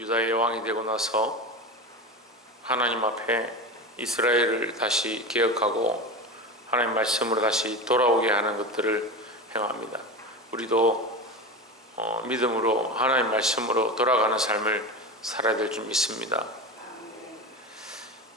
유다의 왕이 되고 나서 하나님 앞에 이스라엘을 다시 개혁하고 하나님 말씀으로 다시 돌아오게 하는 것들을 행합니다. 우리도 믿음으로 하나님 말씀으로 돌아가는 삶을 살아야 될 줄 믿습니다.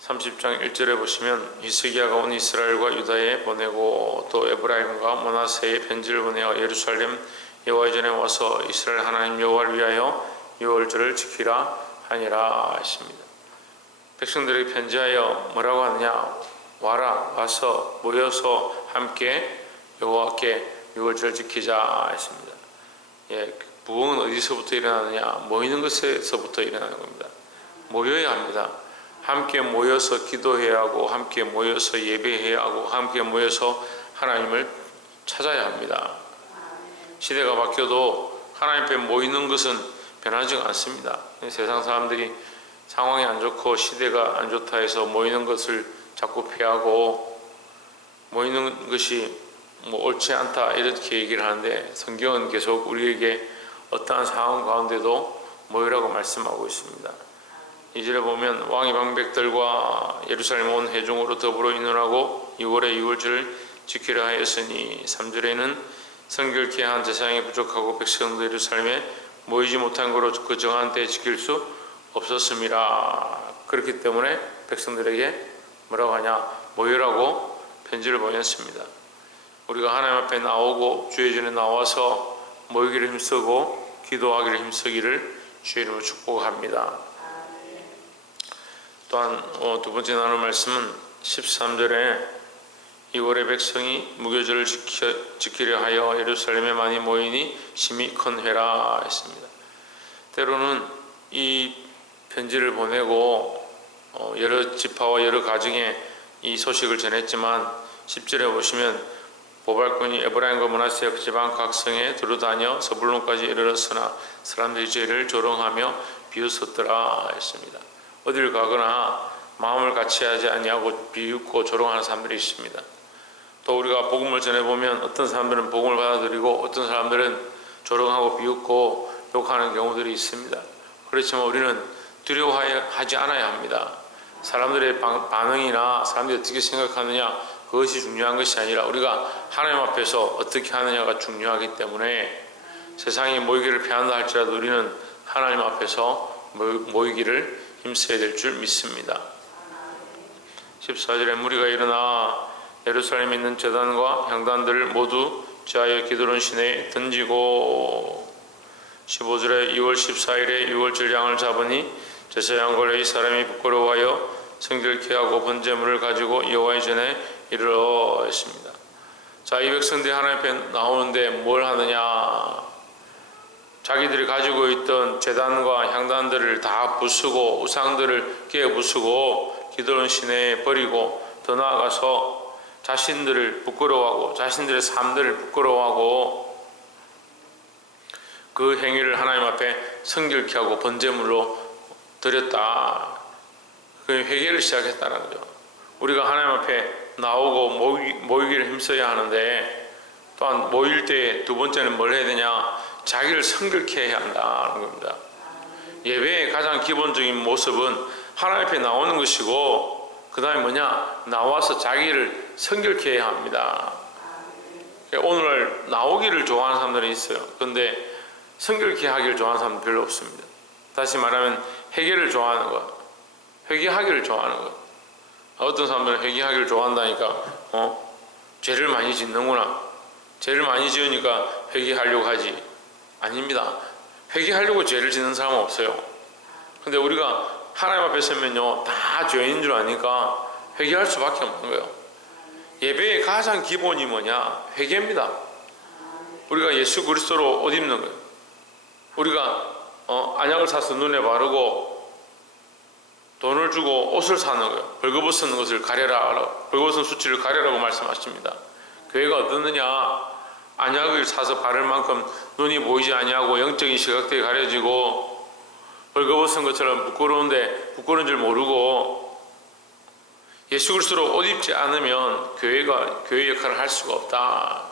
30장 1절에 보시면 히스기야가 온 이스라엘과 유다에 보내고 또 에브라임과 므낫세에 편지를 보내어 예루살렘 여호와의 전에 와서 이스라엘 하나님 여호와를 위하여 유월절을 지키라 하니라 했습니다. 백성들에게 편지하여 뭐라고 하느냐? 와라, 와서 모여서 함께 여호와께 유월절을 지키자 했습니다. 부흥은 어디서부터 일어나느냐? 모이는 것에서부터 일어나는 겁니다. 모여야 합니다. 함께 모여서 기도해야 하고 함께 모여서 예배해야 하고 함께 모여서 하나님을 찾아야 합니다. 시대가 바뀌어도 하나님 앞에 모이는 것은 변하지가 않습니다. 세상 사람들이 상황이 안 좋고 시대가 안 좋다 해서 모이는 것을 자꾸 피하고 모이는 것이 옳지 않다 이렇게 얘기를 하는데 성경은 계속 우리에게 어떠한 상황 가운데도 모이라고 말씀하고 있습니다. 2절에 보면 왕이 방백들과 예루살렘 온 회중으로 더불어 의논하고 6월에 유월절을 지키려 하였으니 3절에는 성결케 한 제사장이 부족하고 백성도 예루살렘에 모이지 못한 거로 그 정한 때에 지킬 수 없었음이라. 그렇기 때문에 백성들에게 뭐라고 하냐? 모여라고 편지를 보냈습니다. 우리가 하나님 앞에 나오고 주의 전에 나와서 모이기를 힘쓰고 기도하기를 힘쓰기를 주의 이름으로 축복합니다. 또한 두 번째 나눌 말씀은 13절에 2월의 백성이 무교절을 지키려 하여 예루살렘에 많이 모이니 심히 큰 회라 했습니다. 때로는 이 편지를 보내고 여러 지파와 여러 가정에 이 소식을 전했지만 10절에 보시면 보발꾼이 에브라임과 므낫세 지방 각 성에 두루다녀 서불론까지 이르렀으나 사람들이 죄를 조롱하며 비웃었더라 했습니다. 어딜 가거나 마음을 같이 하지 아니하고 비웃고 조롱하는 사람들이 있습니다. 또 우리가 복음을 전해보면 어떤 사람들은 복음을 받아들이고 어떤 사람들은 조롱하고 비웃고 욕하는 경우들이 있습니다. 그렇지만 우리는 두려워하지 않아야 합니다. 사람들의 반응이나 사람들이 어떻게 생각하느냐 그것이 중요한 것이 아니라 우리가 하나님 앞에서 어떻게 하느냐가 중요하기 때문에 세상이 모이기를 피한다 할지라도 우리는 하나님 앞에서 모이기를 힘써야 될 줄 믿습니다. 14절에 무리가 일어나 예루살렘에 있는 제단과 향단들을 모두 지하여 기드론 시내에 던지고 15절에 2월 14일에 6월절 양을 잡으니 제사장과 레위 사람이 부끄러워하여 성결케 하고 번제물을 가지고 여호와의 전에 이르러 했습니다. 자, 이 백성들이 하나님 앞에 나오는데 뭘 하느냐? 자기들이 가지고 있던 제단과 향단들을 다 부수고 우상들을 깨어 부수고 기드론 시내에 버리고 더 나아가서 자신들을 부끄러워하고 자신들의 삶들을 부끄러워하고 그 행위를 하나님 앞에 성결케 하고 번제물로 드렸다. 그 회개를 시작했다는 거죠. 우리가 하나님 앞에 나오고 모이기를 힘써야 하는데 또한 모일 때 두 번째는 뭘 해야 되냐? 자기를 성결케 해야 한다는 겁니다. 예배의 가장 기본적인 모습은 하나님 앞에 나오는 것이고 그 다음에 뭐냐? 나와서 자기를 성결케 해야 합니다. 오늘 나오기를 좋아하는 사람들이 있어요. 그런데 성결케 하기를 좋아하는 사람은 별로 없습니다. 다시 말하면 회개를 좋아하는 것, 회개하기를 좋아하는 것. 어떤 사람들은 회개하기를 좋아한다니까 죄를 많이 짓는구나. 죄를 많이 지으니까 회개하려고 하지. 아닙니다. 회개하려고 죄를 짓는 사람은 없어요. 근데 우리가 하나님 앞에 서면요 다 죄인인 줄 아니까 회개할 수밖에 없는 거예요. 예배의 가장 기본이 뭐냐? 회개입니다. 우리가 예수 그리스도로 옷 입는 거예요. 우리가 안약을 사서 눈에 바르고 돈을 주고 옷을 사는 거예요. 벌거벗은 것을 가려라. 벌거벗은 수치를 가려라고 말씀하십니다. 교회가 어떻느냐? 안약을 사서 바를 만큼 눈이 보이지 아니하고 영적인 시각대에 가려지고 벌거벗은 것처럼 부끄러운데 부끄러운 줄 모르고 예수 그리스도로 옷 입지 않으면 교회가 교회 역할을 할 수가 없다.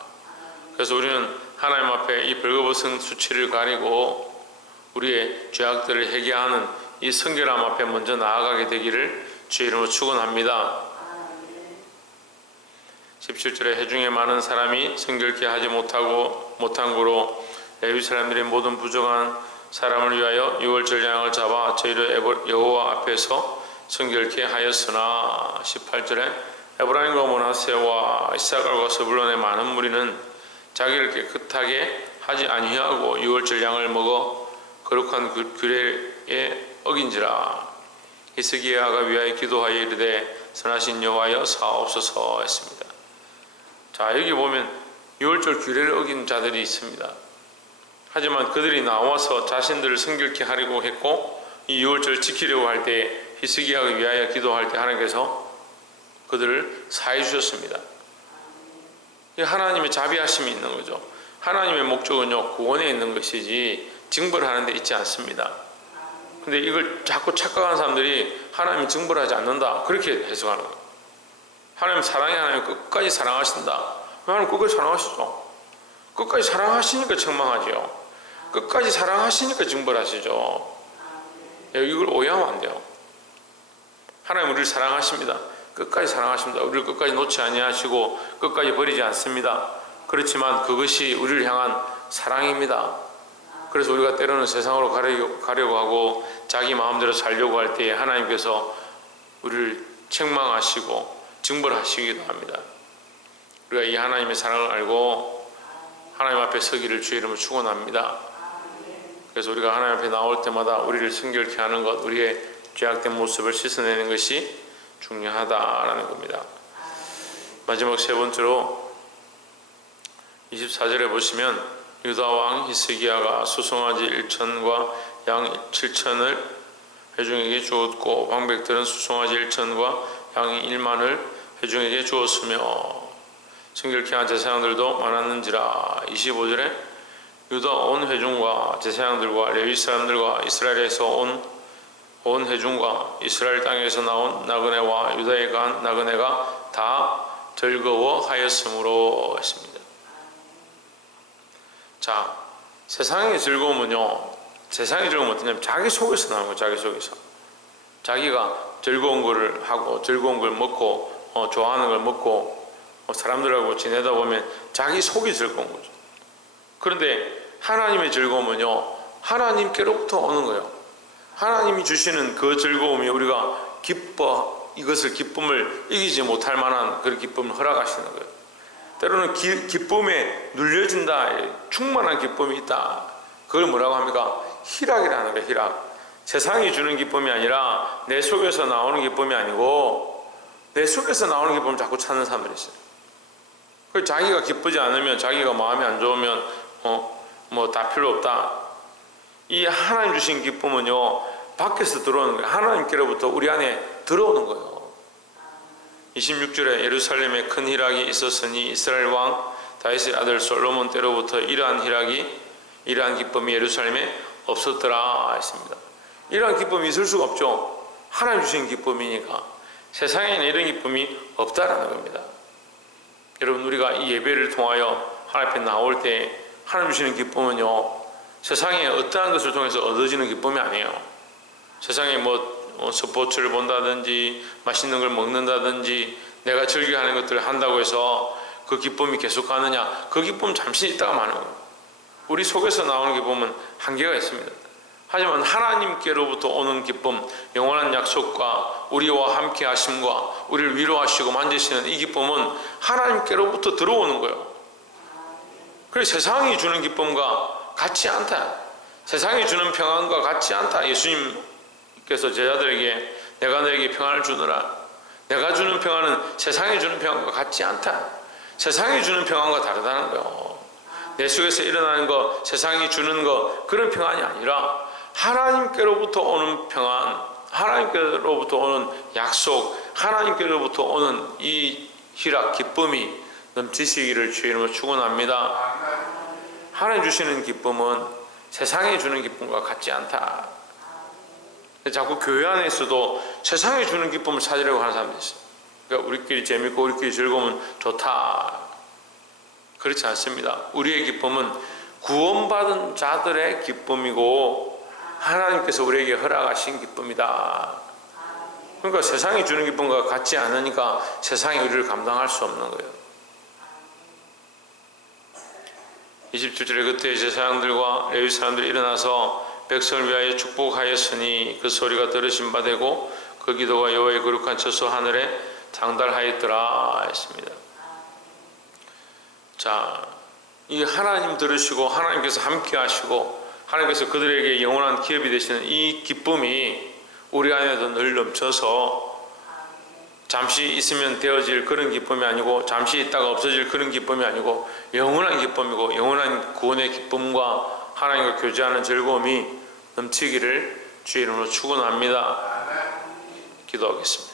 그래서 우리는 하나님 앞에 이 벌거벗은 수치를 가리고 우리의 죄악들을 회개하는 이 성결함 앞에 먼저 나아가게 되기를 주의 이름으로 축원합니다. 17절에 회중에 많은 사람이 성결케 하지 못한 고로 레위 사람들이 모든 부정한 사람을 위하여 유월절 양을 잡아 저희를 여호와 앞에서 성결케 하였으나 18절에 에브라임과 므낫세와 이사갈과 스불론의 많은 무리는 자기를 깨끗하게 하지 아니하고 유월절 양을 먹어 거룩한 그 규례에 어긴지라. 히스기야가 위하여 기도하여 이르되 선하신 여호와여 사옵소서 했습니다. 자, 여기 보면 유월절 규례를 어긴 자들이 있습니다. 하지만 그들이 나와서 자신들을 성결케 하려고 했고 이 유월절 지키려고 할 때 히스기야가 위하여 기도할 때 하나님께서 그들을 사해 주셨습니다. 이 하나님의 자비하심이 있는 거죠. 하나님의 목적은요, 구원에 있는 것이지 징벌하는 데 있지 않습니다. 근데 이걸 자꾸 착각하는 사람들이 하나님이 징벌하지 않는다, 그렇게 해석하는 거예요. 하나님 사랑이 하나님 끝까지 사랑하신다. 하나님 끝까지 사랑하시죠. 끝까지 사랑하시니까 책망하죠. 끝까지 사랑하시니까 징벌하시죠. 이걸 오해하면 안 돼요. 하나님 우리를 사랑하십니다. 끝까지 사랑하십니다. 우리를 끝까지 놓지 아니하시고 끝까지 버리지 않습니다. 그렇지만 그것이 우리를 향한 사랑입니다. 그래서 우리가 때로는 세상으로 가려고 하고 자기 마음대로 살려고 할 때 하나님께서 우리를 책망하시고 징벌하시기도 합니다. 우리가 이 하나님의 사랑을 알고 하나님 앞에 서기를 주의 이름으로 축원합니다. 그래서 우리가 하나님 앞에 나올 때마다 우리를 성결케 하는 것, 우리의 죄악된 모습을 씻어내는 것이 중요하다라는 겁니다. 마지막 세 번째로 24절에 보시면 유다왕 히스기야가 수송아지 1천과 양 7천을 회중에게 주었고 방백들은 수송아지 1천과 양 1만을 회중에게 주었으며 성결케 한 제사장들도 많았는지라. 25절에 유다 온 회중과 제사장들과 레위 사람들과 이스라엘에서 온 회중과 이스라엘 땅에서 나온 나그네와 유다에 간 나그네가 다 즐거워하였으므로 했습니다. 자, 세상의 즐거움은요, 세상의 즐거움은 어떠냐면 자기 속에서 나오는 거예요. 자기 속에서 자기가 즐거운 거를 하고 즐거운 걸 먹고 좋아하는 걸 먹고 사람들하고 지내다 보면 자기 속이 즐거운 거죠. 그런데 하나님의 즐거움은요, 하나님께로부터 오는 거예요. 하나님이 주시는 그 즐거움이 우리가 이것을 기쁨을 이기지 못할 만한 그런 기쁨을 허락하시는 거예요. 때로는 기쁨에 눌려진다, 충만한 기쁨이 있다. 그걸 뭐라고 합니까? 희락이라는 거예요. 희락. 세상이 주는 기쁨이 아니라 내 속에서 나오는 기쁨이 아니고 내 속에서 나오는 기쁨을 자꾸 찾는 사람들이 있어요. 자기가 기쁘지 않으면, 자기가 마음이 안 좋으면 뭐 다 필요 없다. 이 하나님 주신 기쁨은요, 밖에서 들어오는 거예요. 하나님께로부터 우리 안에 들어오는 거예요. 26절에 예루살렘에 큰 희락이 있었으니 이스라엘 왕 다윗의 아들 솔로몬 때로부터 이러한 기쁨이 예루살렘에 없었더라 했습니다. 이러한 기쁨이 있을 수가 없죠. 하나님 주신 기쁨이니까. 세상에는 이런 기쁨이 없다라는 겁니다. 여러분, 우리가 이 예배를 통하여 하나님 앞에 나올 때 하나님 주시는 기쁨은요, 세상에 어떠한 것을 통해서 얻어지는 기쁨이 아니에요. 세상에 스포츠를 본다든지 맛있는 걸 먹는다든지 내가 즐겨하는 것들을 한다고 해서 그 기쁨이 계속 가느냐? 그 기쁨은 잠시 있다가 마는 거예요. 우리 속에서 나오는 기쁨은 한계가 있습니다. 하지만 하나님께로부터 오는 기쁨, 영원한 약속과 우리와 함께 하심과 우리를 위로하시고 만지시는 이 기쁨은 하나님께로부터 들어오는 거예요. 그래서 세상이 주는 기쁨과 같지 않다. 세상이 주는 평안과 같지 않다. 예수님께서 제자들에게 내가 너에게 평안을 주노라. 내가 주는 평안은 세상이 주는 평안과 같지 않다. 세상이 주는 평안과 다르다는 거예요. 내 속에서 일어나는 것, 세상이 주는 것, 그런 평안이 아니라 하나님께로부터 오는 평안, 하나님께로부터 오는 약속, 하나님께로부터 오는 이 희락, 기쁨이 넘치시기를 주의 이름으로 축원합니다. 하나님 주시는 기쁨은 세상이 주는 기쁨과 같지 않다. 자꾸 교회 안에서도 세상이 주는 기쁨을 찾으려고 하는 사람들이 있어요. 그러니까 우리끼리 재밌고 우리끼리 즐거우면 좋다. 그렇지 않습니다. 우리의 기쁨은 구원받은 자들의 기쁨이고 하나님께서 우리에게 허락하신 기쁨이다. 그러니까 세상이 주는 기쁨과 같지 않으니까 세상이 우리를 감당할 수 없는 거예요. 27절에 그때 제사장들과 레위 사람들이 일어나서 백성을 위하여 축복하였으니 그 소리가 들으신 바 되고 그 기도가 여호와의 거룩한 처소 하늘에 장달하였더라 했습니다. 자, 이 하나님 들으시고 하나님께서 함께 하시고 하나님께서 그들에게 영원한 기업이 되시는 이 기쁨이 우리 안에도 늘 넘쳐서 잠시 있으면 되어질 그런 기쁨이 아니고 잠시 있다가 없어질 그런 기쁨이 아니고 영원한 기쁨이고 영원한 구원의 기쁨과 하나님과 교제하는 즐거움이 넘치기를 주의 이름으로 축원합니다. 기도하겠습니다.